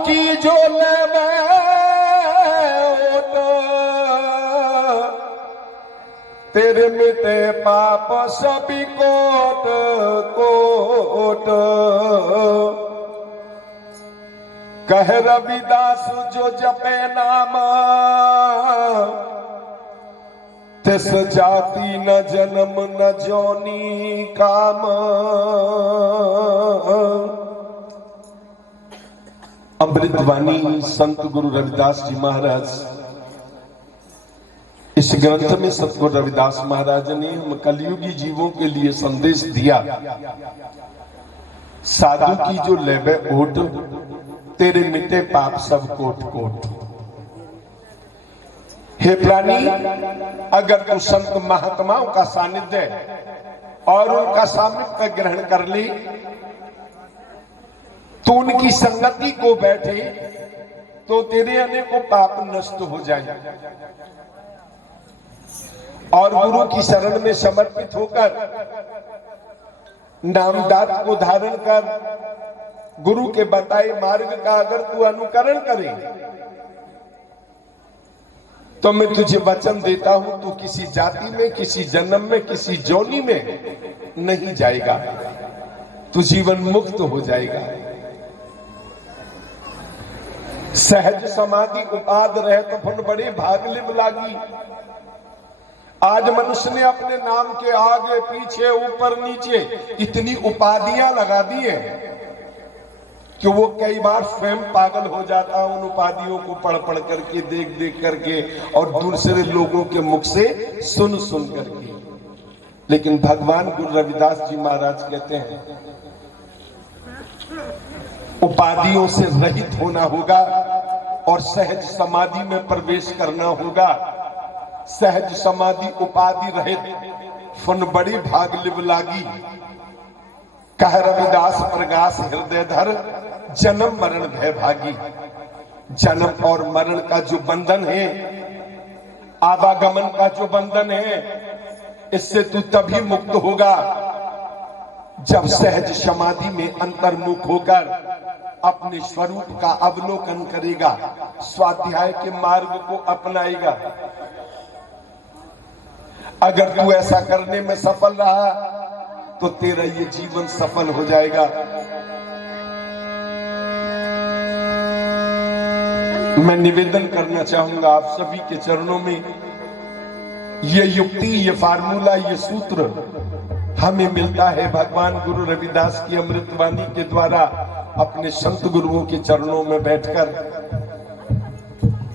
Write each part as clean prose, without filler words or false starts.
की जो लेवे ओट, तेरे मिटे पाप सभी कोट कोट। कह रविदास जो जपे नाम, तिस जाति न जन्म न जोनी काम। अमृतवाणी संत गुरु रविदास जी महाराज। इस ग्रंथ में सतगुरु रविदास महाराज ने हम कलयुगी जीवों के लिए संदेश दिया। साधु की जो लेवे ओट, तेरे मिटे पाप सब कोट कोट। हे प्राणी, अगर तू संत महात्माओं का सानिध्य और उनका सामिप्य ग्रहण कर ली, तो उनकी संगति को बैठे, तो तेरे अनेकों पाप नष्ट हो जाए। और गुरु की शरण में समर्पित होकर नामदात को धारण कर गुरु के बताए मार्ग का अगर तू अनुकरण करे, तो मैं तुझे वचन देता हूं, तू किसी जाति में, किसी जन्म में, किसी जोनी में नहीं जाएगा, तू जीवन मुक्त हो जाएगा। सहज समाधि उपाद रहे तो फन बड़े भाग लिव लागी। आज मनुष्य ने अपने नाम के आगे पीछे ऊपर नीचे इतनी उपाधियां लगा दी है कि वो कई बार स्वयं पागल हो जाता उन उपाधियों को पढ़ पढ़ करके, देख देख करके और दूसरे लोगों के मुख से सुन सुन करके। लेकिन भगवान गुरु रविदास जी महाराज कहते हैं, उपाधियों से रहित होना होगा और सहज समाधि में प्रवेश करना होगा। सहज समाधि उपाधि रहित फन बड़ी भाग लिव लागी। कह रविदास प्रगास हृदय धर, जन्म मरण भय भागी। जन्म और मरण का जो बंधन है, आवागमन का जो बंधन है, इससे तू तभी मुक्त होगा जब सहज समाधि में अंतर्मुख होकर अपने स्वरूप का अवलोकन करेगा, स्वाध्याय के मार्ग को अपनाएगा। अगर तू ऐसा करने में सफल रहा तो तेरा ये जीवन सफल हो जाएगा। मैं निवेदन करना चाहूंगा आप सभी के चरणों में, ये युक्ति, ये फार्मूला, ये सूत्र हमें मिलता है भगवान गुरु रविदास की अमृतवाणी के द्वारा, अपने संत गुरुओं के चरणों में बैठकर।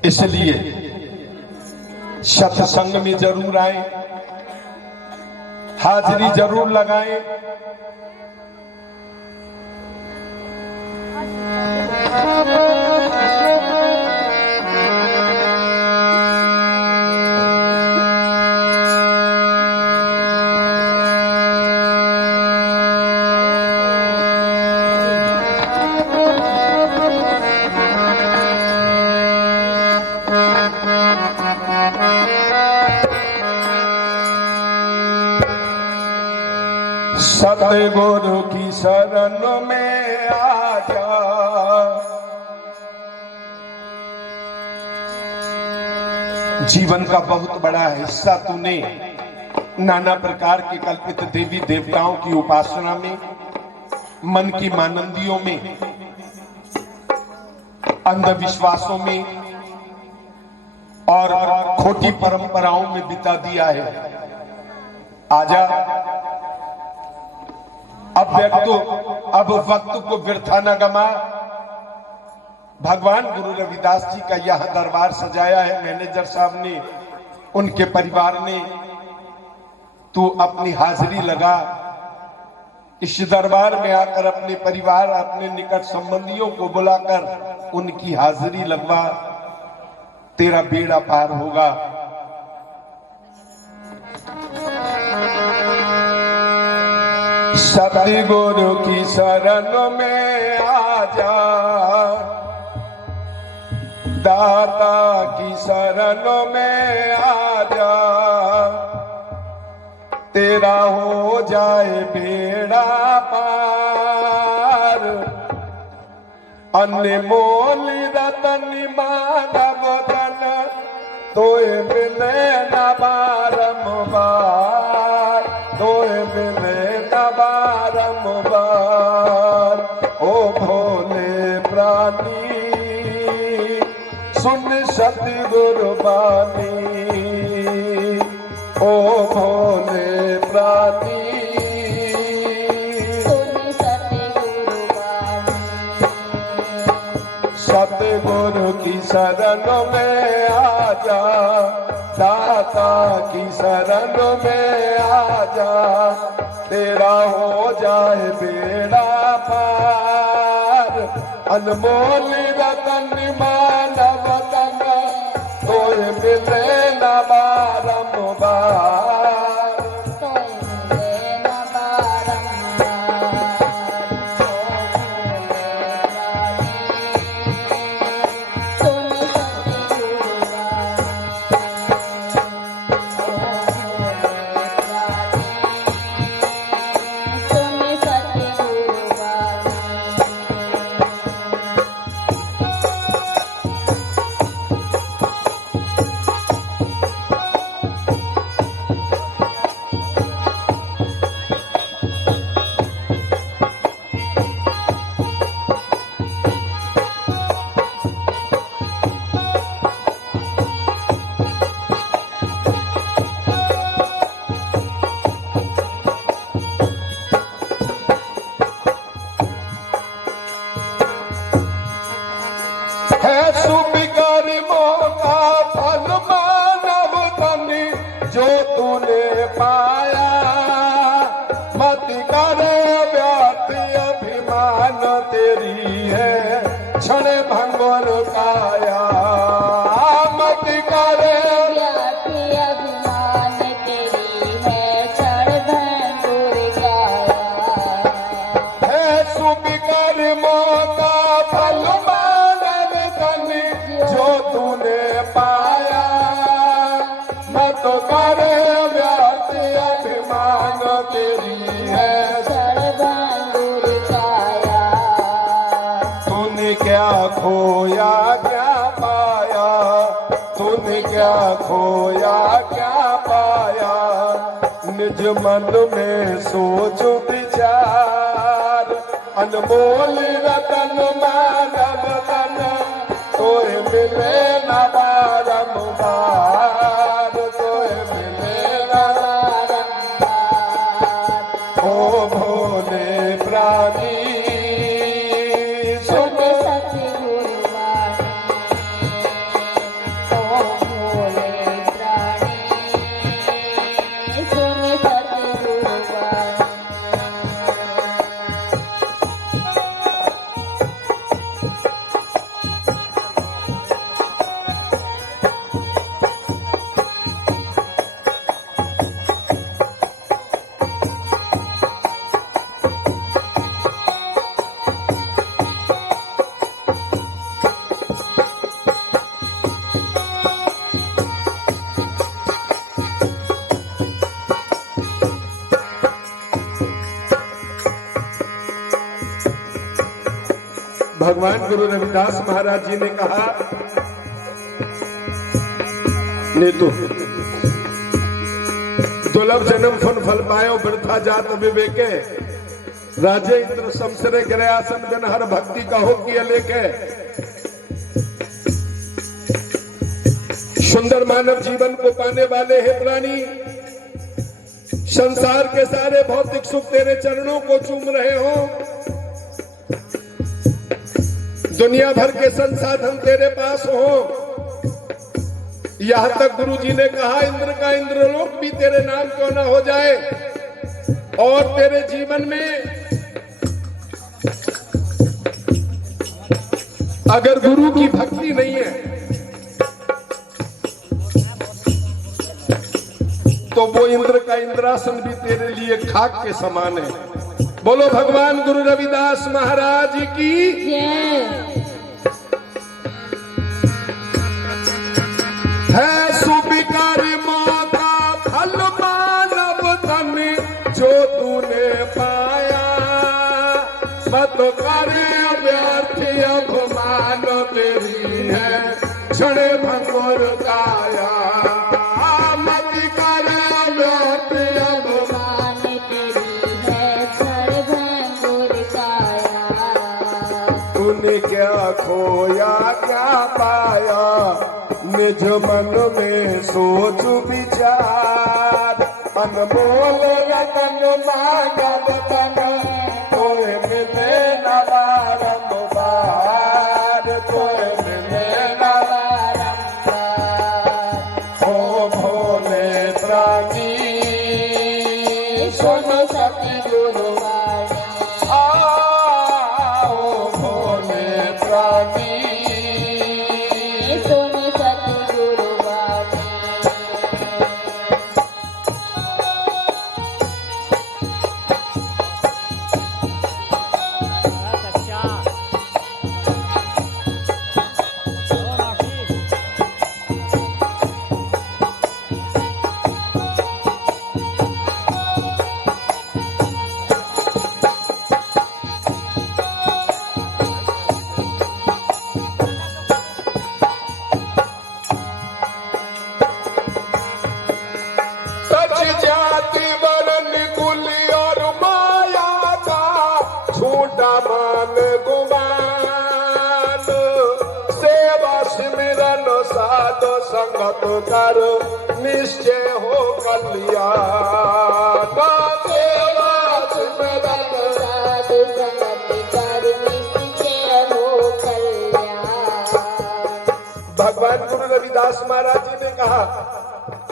इसलिए सत्संग में जरूर आए, हाजिरी जरूर लगाएं। सतगुरु की शरण में आजा, जीवन का बहुत बड़ा हिस्सा तूने नाना प्रकार के कल्पित देवी देवताओं की उपासना में, मन की मानंदियों में, अंधविश्वासों में और खोटी परंपराओं में बिता दिया है। आजा, अब वक्त को वृथा न गमा। भगवान गुरु रविदास जी का यह दरबार सजाया है मैनेजर साहब ने, उनके परिवार ने। तू अपनी हाजिरी लगा, इस दरबार में आकर अपने परिवार, अपने निकट संबंधियों को बुलाकर उनकी हाजिरी लगवा, तेरा बेड़ा पार होगा। सतगुरु की शरण में आजा, दाता की शरण में आजा, तेरा हो जाए बेड़ा पार। अनमोल रतन मानव तन तोय मिले न बारंबार, तोय मिले न बारंबार। ओ भोले प्राणी सुन सतगुरु बानी, ओ भोले प्राणी सतगुरु की शरण में आजा, दाता की शरण में आजा, तेरा हो जाए बेड़ा पार। अनमोल रतन मानव तन तोय मिले न बारंबार, सुबिकर मौका फल मानव तन जो तूने पाया, मत करे व्यात अभिमान तेरी है क्षण भंगुर काया, मत करे व्यात अभिमान तेरी है क्षण भंगुर काया। है सुबिकर मौका फल जो तूने पाया, मत करे व्यात अभिमान तेरी है सर्वभंगुर काया। तूने क्या खोया क्या पाया, तूने क्या खोया क्या पाया, निज मन में सोच विचार। अनमोल रतन मानव तन तोय मिले न बारंबार, तोय मिले न बारंबार। ओ भोले प्राणी सुन सतगुरु बानी, ओ भोले प्राणी सुन सतगुरु बानी। भगवान गुरु रविदास महाराज जी ने कहा, नीतू दुर्लभ जन्म फन फल पायो वृथा जात विवेके, राजे इंद्र समसरे गिरे आसन बिन हर भक्ति कहो किया लेके। सुंदर मानव जीवन को पाने वाले हे प्राणी, संसार के सारे भौतिक सुख तेरे चरणों को चूम रहे हो, दुनिया भर के संसाधन तेरे पास हो। यहां तक गुरु जी ने कहा इंद्र का इंद्रलोक भी तेरे नाम क्यों ना हो जाए। और तेरे जीवन में अगर गुरु की भक्ति नहीं है तो वो इंद्र का इंद्रासन भी तेरे लिए खाक के समान है। बोलो भगवान गुरु रविदास महाराज की जय। है सुबिकर मौका फल मानव तन जो तूने पाया, मत करे व्यर्थ अभिमान मेरी है क्षण भंगुर काया, मति कर अभिमान तेरी है क्षण भंगुर काया। तूने क्या खोया क्या पाया, निज मन में सोच विचार, अनमोल रतन मानव तन तोय मिले न बारंबार, तोय मिले न बारंबार। ओ भोले प्राणी सुन सतगुरु वाणी, आओ भोले प्राणी सुन सतगुरु वाणी। सच जाति वरन कुल और माया का छोटा मान गुमान, सेवा सिमरन साध संगत कर निश्चय हो कल्याण, सेवा सिमरन साधु संगत कर निश्चय हो कल्याण। भगवान गुरु रविदास महाराज जी ने कहा,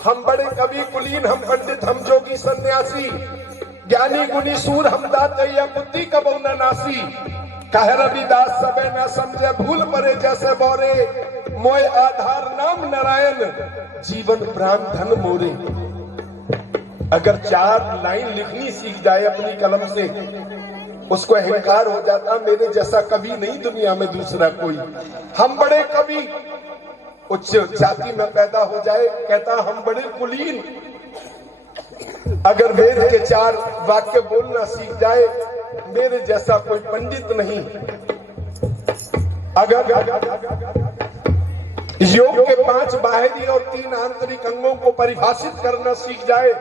हम बड़े कवि कुलीन, हम पंडित, हम जोगी सन्यासी, ज्ञानी गुनी सूर, हम दाते या बुद्धि कबौ न नासी। कह रविदास सबे न समझे भूल परे जैसे बोरे, मोय आधार नाम नारायण जीवन प्राण धन मोरे। अगर 4 लाइन लिखनी सीख जाए अपनी कलम से, उसको अहंकार हो जाता मेरे जैसा कवि नहीं दुनिया में दूसरा कोई। हम बड़े कवि, उच्च जाति में पैदा हो जाए, कहता हम बड़े कुलीन। अगर वेद के 4 वाक्य बोलना सीख जाए, मेरे जैसा कोई पंडित नहीं। अगर योग के 5 बाहरी और 3 आंतरिक अंगों को परिभाषित करना सीख जाए,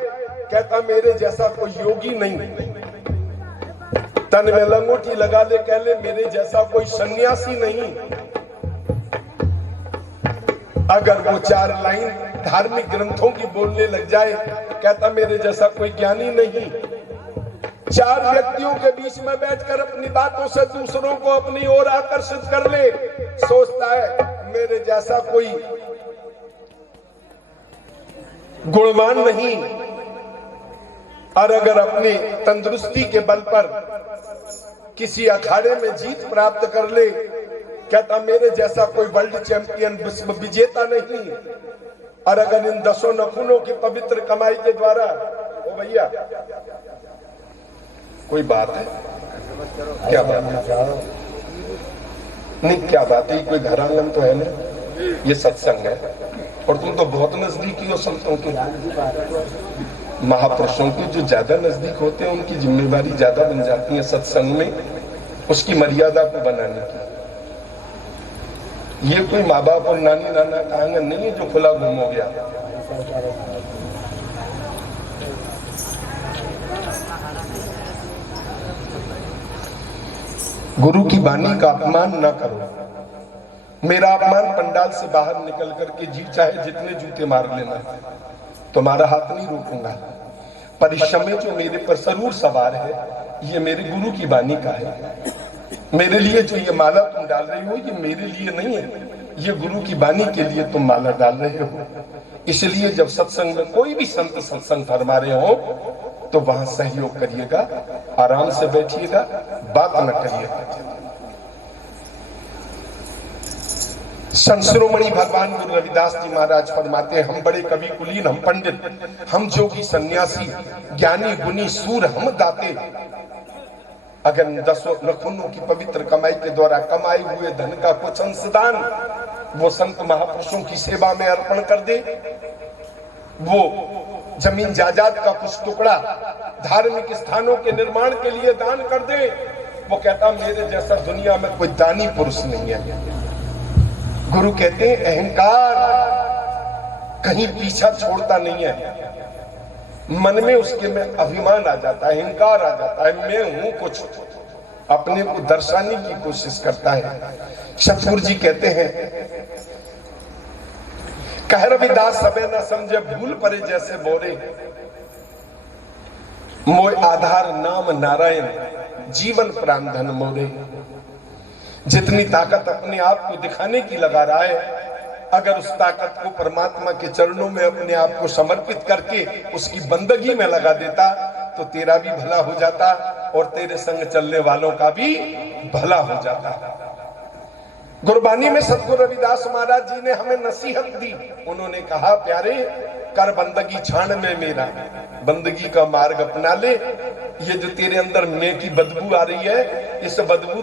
कहता मेरे जैसा कोई योगी नहीं। तन में लंगोटी लगा ले, कह ले मेरे जैसा कोई सन्यासी नहीं। अगर वो 4 लाइन धार्मिक ग्रंथों की बोलने लग जाए, कहता मेरे जैसा कोई ज्ञानी नहीं। 4 व्यक्तियों के बीच में बैठकर अपनी बातों से दूसरों को अपनी ओर आकर्षित कर ले, सोचता है मेरे जैसा कोई गुणवान नहीं। और अगर अपने तंदुरुस्ती के बल पर किसी अखाड़े में जीत प्राप्त कर ले, कहता मेरे जैसा कोई वर्ल्ड चैंपियन विश्व विजेता नहीं। और अगर इन 10 नखूनों की पवित्र कमाई के द्वारा, ओ भैया कोई बात है क्या बात है? नहीं क्या बात है, कोई घर आंगन तो है नहीं, ये सत्संग है। और तुम तो बहुत नजदीकी हो संतों के, महापुरुषों के जो ज्यादा नजदीक होते हैं उनकी जिम्मेवारी ज्यादा बन जाती है सत्संग में, उसकी मर्यादा को बनाने की। ये कोई माँ बाप और नानी नाना का आंगन नहीं है जो खुला गुम हो गया। गुरु की वाणी का अपमान न करो। मेरा अपमान पंडाल से बाहर निकल करके जी चाहे जितने जूते मार लेना, तुम्हारा हाथ नहीं रोकूंगा। परिश्रम जो मेरे पर जरूर सवार है, ये मेरे गुरु की वाणी का है। मेरे लिए जो ये माला तुम डाल रही हो, ये मेरे लिए नहीं है, ये गुरु की वाणी के लिए तुम माला डाल रहे हो। इसलिए जब सत्संग में कोई भी संत सत्संग फरमा रहे हो तो वहां सहयोग करिएगा, आराम से बैठिएगा, बात न करिएगा। संत शिरोमणि भगवान गुरु रविदास जी महाराज फरमाते हैं, हम बड़े कवि कुलीन, हम पंडित, हम जोगी सन्यासी, ज्ञानी गुनी सूर, हम दाते। अगर 10 नखूनों की पवित्र कमाई के द्वारा कमाए हुए धन का कुछ अंशदान वो संत महापुरुषों की सेवा में अर्पण कर दे, वो जमीन जायदाद का कुछ टुकड़ा धार्मिक स्थानों के निर्माण के लिए दान कर दे, वो कहता मेरे जैसा दुनिया में कोई दानी पुरुष नहीं है। गुरु कहते हैं अहंकार कहीं पीछा छोड़ता नहीं है, मन में उसके में अभिमान आ जाता है, अहंकार आ जाता है, मैं हूं कुछ, अपने को दर्शाने की कोशिश करता है। सतगुरु जी कहते हैं कह रविदास सबे न समझे भूल परे जैसे बोरे, मोय आधार नाम नारायण जीवन प्राण धन मोरे। जितनी ताकत अपने आप को दिखाने की लगा रहा है, अगर उस ताकत को परमात्मा के चरणों में अपने आप को समर्पित करके उसकी बंदगी में लगा देता तो तेरा भी भला हो जाता और तेरे संग चलने वालों का भी भला हो जाता। गुरबानी में सतगुरु रविदास महाराज जी ने हमें नसीहत दी। उन्होंने कहा प्यारे कर बंदगी छान में मेरा, बंदगी का मार्ग अपना ले। ये जो तेरे अंदर मैं की बदबू आ रही है, इस बदबू